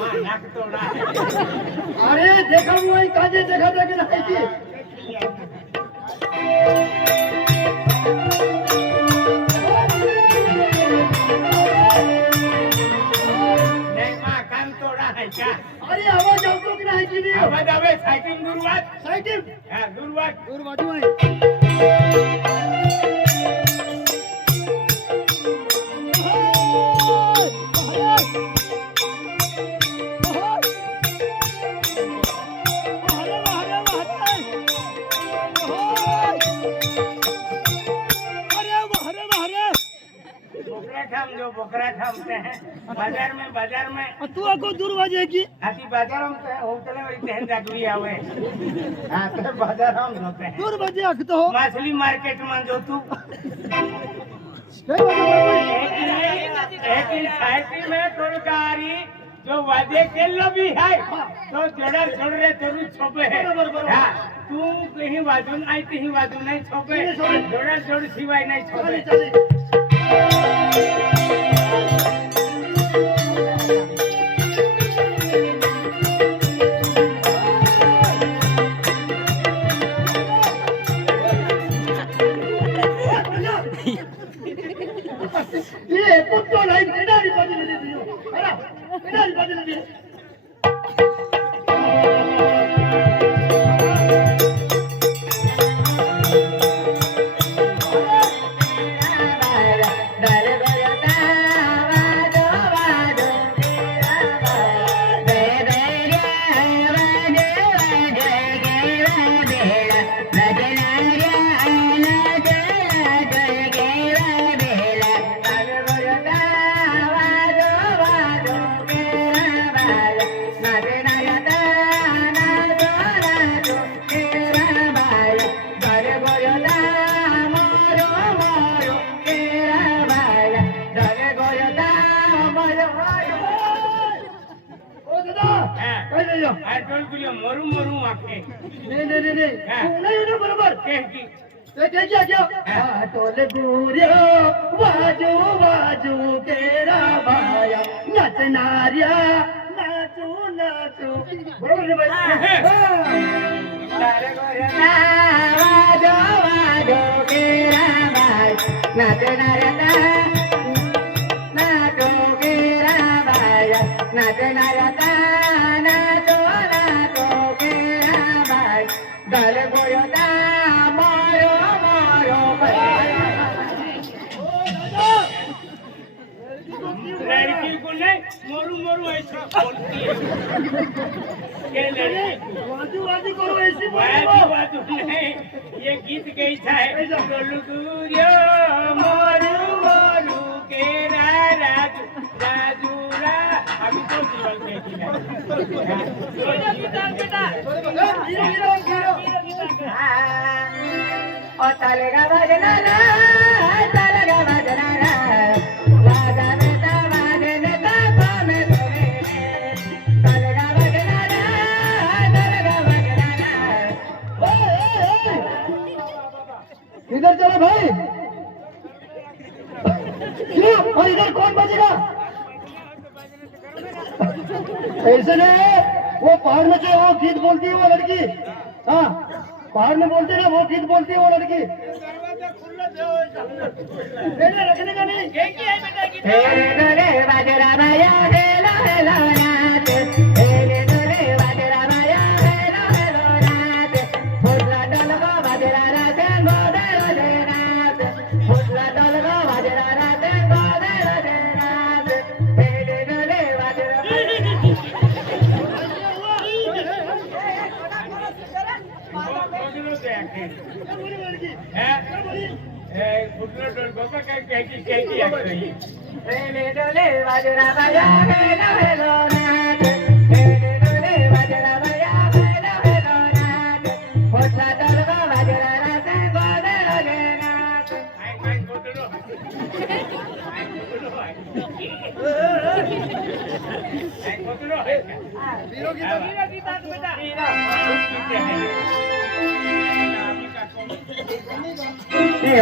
नाक तोड़ा अरे देखा वही काजे देखा था कि नहीं की नहीं माँ कान तोड़ा है क्या अरे आवाज आवतो की नाही की नाही आवाज आवे साइकिल दुर्वात साइकिल हाँ दुर्वात दूर बाजू आहे बोकरा ठामते हैं बाजार में तू आको दूर बाजे की आती बाजार में होटल में रहते जागवी आवे हाँ तो बाजार हम होते हैं दूर बाजे आखतो हो मछली मार्केट में जो तू एक साइकिल में टोलकारी जो वादे केलो भी है तो जड़ा छोड़ रे तेरू छोपे है हाँ तू कहीं बाजू आई कहीं बाजू नहीं छोपे जड़ा छोड़ सिवाय नहीं छोपे ये कुत्तो लाइन किनारी बदल दियो अरे किनारी बदल दियो मरू आखे नहीं बरोबर टोल गुरियो वाजू वाजू केरा भाया नचनारिया नाचू नाचू बरोबर वाजो वाजो केरा भाई नचनारिया नाचो केरा भाया नचनारिया दल गोयो दा मारो मारो लड़की को नहीं मोरू ऐसा बोलती है ये लड़की वाजू वाजू करो ऐसी वाजू नहीं ये गीत गई था गुरियो मोरू मोरू के राजू राजूरा अभी तो ओ तलगा बजना ना तलगा बजना ना बाजाने ता बाजने ता पामे तोरे तलगा बजना ना तलगा बजना ना इधर चलो भाई क्यों और इधर कौन बजेगा ऐसे नहीं वो पहाड़ में जो वो गीत बोलती है वो लड़की हाँ पहाड़ में बोलते ना वो गीत बोलती है वो लड़की रखने का नहीं बाजरा भाया हेलो हेलो नाच हेले डोले बाजरा भाया हेलो हेलो नाच फुटला डलगो बाजरा राते गोदे रोदे नाच फुटला डलगो बाजरा राते गोदे रोदे नाच हेले डोले बाजरा डोले बाजरा भाया हेलो हेलो नाच हेले डोले बाजरा भाया हेलो हेलो नाच फुटला डलगो बाजरा राते गोदे रोदे नाच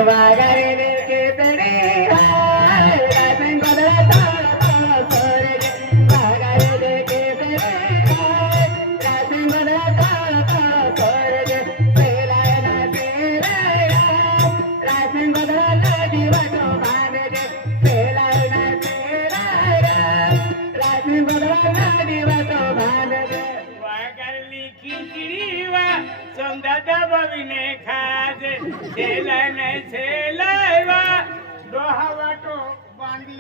वागरे के तड़े हाय रातन बदला ताड़ा ताड़ा सोरे वागरे के वागली खिचड़ी वा समदा दबाविने खाजे छेला नहीं छेला वा दोहावा तो बांधी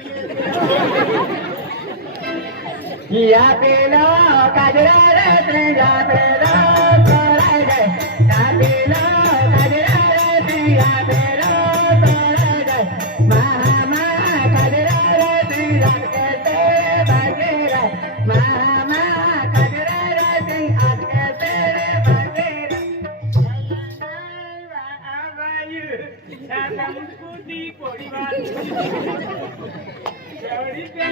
या पेलो काजरा रे या पेलो तोरा रे या पेलो काजरा रे या पेलो तोरा रे मामा काजरा रे या के तेरे बाजे रे मामा काजरा रे या के तेरे बाजे रे आवायु सानम कुदी परिवार जड़ी के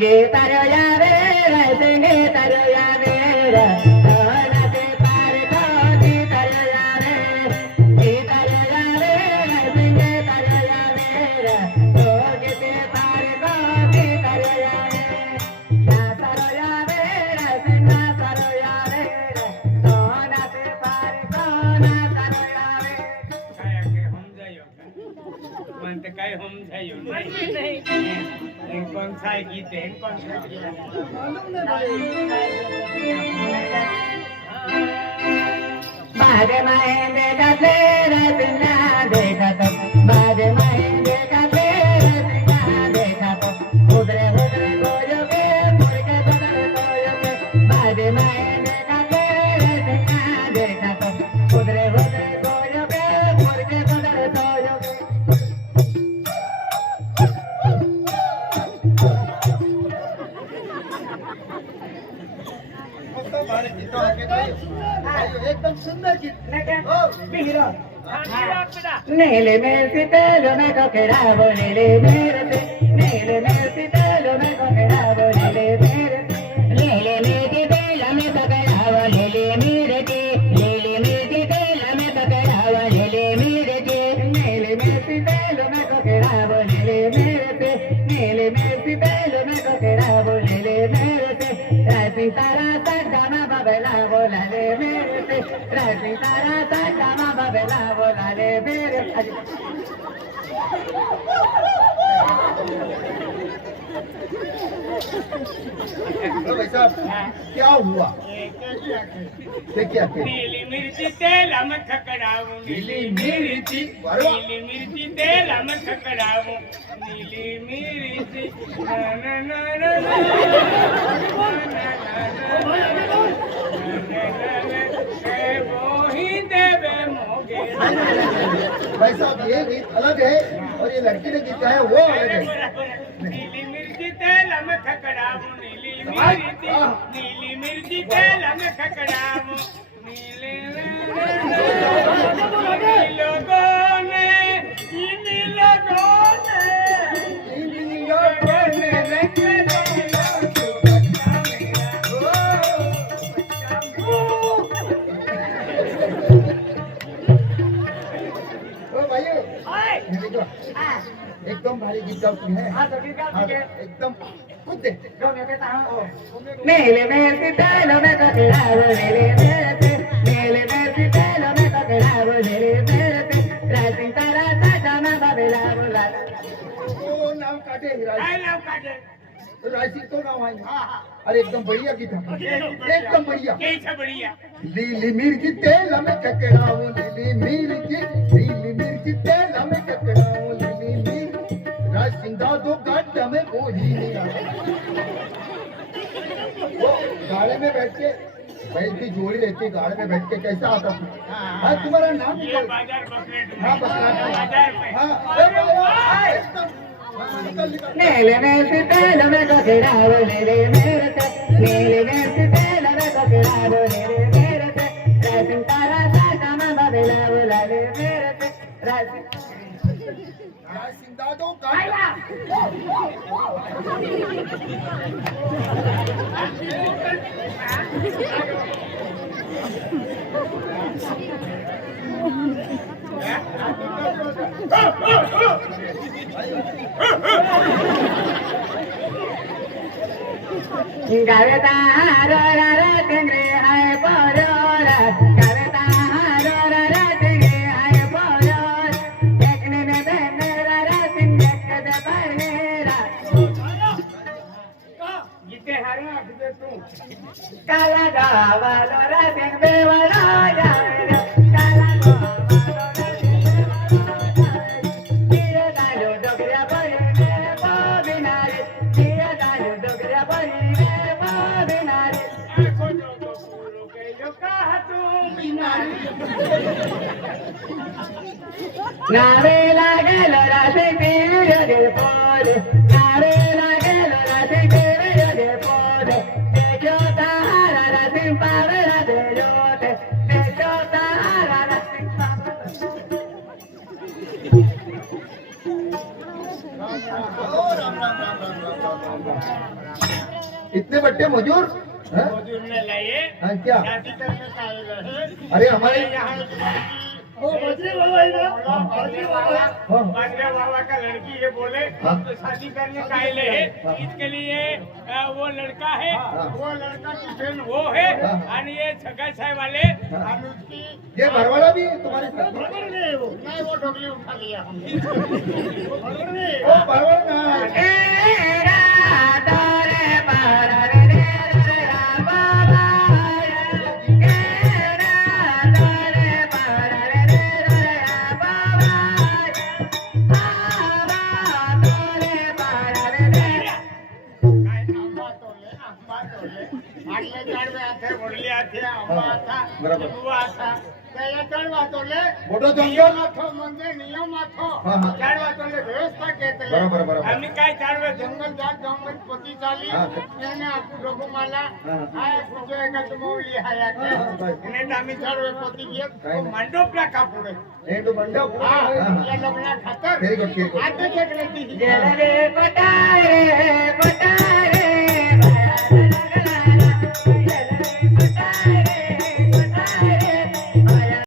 गे तारो यावे रे संगे तारो यावे रे तोला ते पार खोदी तारो यावे गे तारो यावे रे संगे तारो यावे रे तोगे ते पार खोदी तारो यावे ना तारो यावे रे संगा तारो यावे रे तोला ते पार कोना तारो यावे काय के हम जायो मन ते काय हम जायो नहीं कौन सा गीत है कौन सा बाद माहेंगे गाते रतना देखा तो बाद माहेंगे गाते रतना देखा तो उधरे उधरे कोयोगे मुर्गे बदल कोयोगे बाद माहेंगे गाते रतना देखा तो उधरे उधरे कोयोगे मुर्गे बदल कोयोगे एकदम सुंदर गीत हो बिहिरो बेटा नीले में सितारों में कोकेड़ा बोले मेरे से नीले में सितारों में कोकेड़ा बोले मेरे से नीले में सितारों में कोकेड़ा बोले मेरे से नीले में सितारों में कोकेड़ा बोले मेरे से नीले में सितारों में कोकेड़ा बोले मेरे से नीले में सितारों में कोकेड़ा बोले मेरे से राती तारा सजाना बबला बोला ले मेरे से राती तारा सजाना बबला बोला ले मेरे तो भाई साहब क्या हुआ क्या नीली मिर्ची तेल हम खकड़ाऊं नीली मिर्ची नीली मिर्ची तेल हम खकड़ाऊं नीली मिर्ची ना ना ना ना वो ही देवे मोगे भाई साहब ये गीत अलग है और ये लड़की ने गीत गाया वो अलग है नीली मिर्ची तेल हम खकड़ाऊं नीली मिर्ची तेल हम खकड़ाऊं नीले लोगों ने इन लोगों ने एकदम भारी गीत गाओ तुम्हें एकदम खुद दे नीले में सितारों में कोकेड़ा बोले मेरे से नीले में सितारों में कोकेड़ा बोले मेरे से राती तारा सजाना बबला बोला वो नाम काटे नाम काटे राइसी तो नाम आई अरे एकदम बढ़िया गीत है एकदम बढ़िया कैसा बढ़िया लीली मिर्ची तेल हमें ककड़ाओ लीली मिर्ची तेल हमें ककड़ाओ लीली मिर्ची राज सिंधा दो गड्ढ हमें बोझी नहीं वो गाड़ी में बैठ के बैल की जोड़ी रहती है गाड़ी में बैठ के कैसा आता हाँ तुम्हारा नाम ये बाजार पकड़े हाँ बाजार में हाँ एकदम नीले में सितारों में कोकेड़ा बोले मेरे से नीले में सितारों में कोकेड़ा बोले मेरे से राती तारा सजाना बबला बोला ले मेरे से राती राज सिंधा दो गड्ढ Gaveta rara tingre ay porora Gaveta rara tingre ay porora Ekne ne bene rara tingre de parera दे तू काला गावालो रासिंग बेवडा जावे काला गावालो रासिंग बेवडा दिया दालो डोगऱ्या बहिणे बाबिनारे दिया दालो डोगऱ्या बहिणे बाबिनारे आखो जो तो पूरो गयो का तू बिनारी नावे लागेलो रासिंग बेवडे पोरे नावे लागेलो रासिंग बेवडे पोरे देखो तारा रासिंग पावरा दे जोते देखो तारा रासिंग पावरा इतने बट्टे मजूर हाँ? मजूर ने लाए हाँ, क्या शादी करने का आए रहे अरे हमारे यहाँ ओ बजरे बाबा है ना बजरे बाबा हाँ। बजरे बाबा का लड़की ये बोले हाँ। तो शादी करने का आए है हाँ। इसके लिए वो लड़का है हाँ। वो लड़का की बहन वो है हाँ। और ये छगन साहब वाले हाँ। और उसकी ये घरवाला भी तुम्हारे साथ नहीं वो ढोकली उठा लिया हमने ओ भरवाला ना एरा तोरे पारा रे रे रा बाबा एरा तोरे पारा रे रे रा बाबा बाबा तोरे पारा रे रे काय आंबा तोले आगले चढवे आथे वडले आथे आंबा आता बरोबर. बुवा आता त्याला चढवा तोले मोठं जंगल. नियम आथो म्हणजे नियम आथो हा, हा. चढवा तोले व्यवस्था घेतले बरोबर, बरोबर. आम्ही काय चढवे जंगल जात जंगल पती चाली हा. त्याने आपू डोको माला हा. हाय कुठे एका तुमवली हाय हा, हा, बाय. ने आम्ही चढवे पती घेत काय नाही. मंडपला कापुडे हे तो मंडप हा हाँ, हाँ. या लग्ना खातर Very good, very good. आता चकले ती जल रे कोटारे